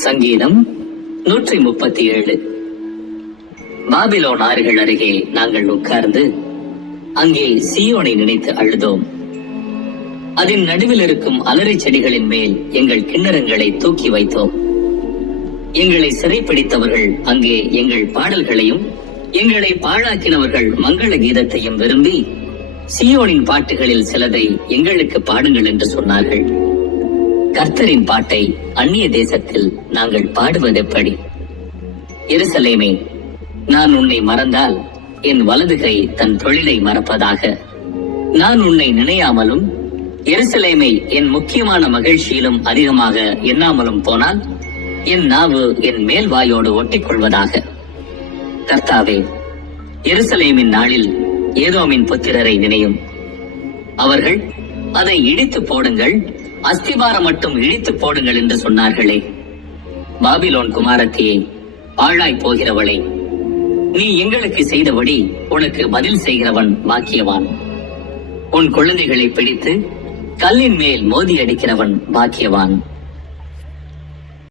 சங்கீதம் நூற்றி முப்பத்தி ஏழு பாபிலோன் ஆறுகள் அருகே நாங்கள் உட்கார்ந்து அங்கே சியோனை நினைத்து அழுதோம் அதன் நடுவில் இருக்கும் அலரை செடிகளின் மேல் எங்கள் கிண்ணறங்களை தூக்கி வைத்தோம் எங்களை சிறைப்பிடித்தவர்கள் அங்கே எங்கள் பாடல்களையும் எங்களை பாழாக்கினவர்கள் மங்கள கீதத்தையும் விரும்பி சியோனின் பாட்டுகளில் சிலதை எங்களுக்கு பாடுங்கள் என்று சொன்னார்கள் கர்த்தரின் பாட்டை அந்நிய தேசத்தில் நாங்கள் பாடுவதெப்படி எருசலேமே நான் உன்னை மறந்தால் என் வலது கை தன் தொழிலை மறப்பதாக நான் உன்னை நினையாமலும் எருசலேமை என் முக்கியமான மகிழ்ச்சியிலும் அதிகமாக எண்ணாமலும் போனால் என் நாவு என் மேல் வாயோடு ஒட்டிக் கொள்வதாக கர்த்தாவே எருசலேமின் நாளில் ஏதோமின் புத்திரரை நினையும் அவர்கள் அதை இடித்து போடுங்கள் அஸ்திபாரம் மட்டும் இழித்து போடுங்கள் என்று சொன்னார்களே பாபிலோன் குமாரத்தியே ஆழாய் போகிறவளே நீ எங்களுக்கு செய்தபடி உனக்கு பதில் செய்கிறவன் பாக்கியவான் உன் குழந்தைகளை பிடித்து கல்லின் மேல் மோதி அடிக்கிறவன் பாக்கியவான்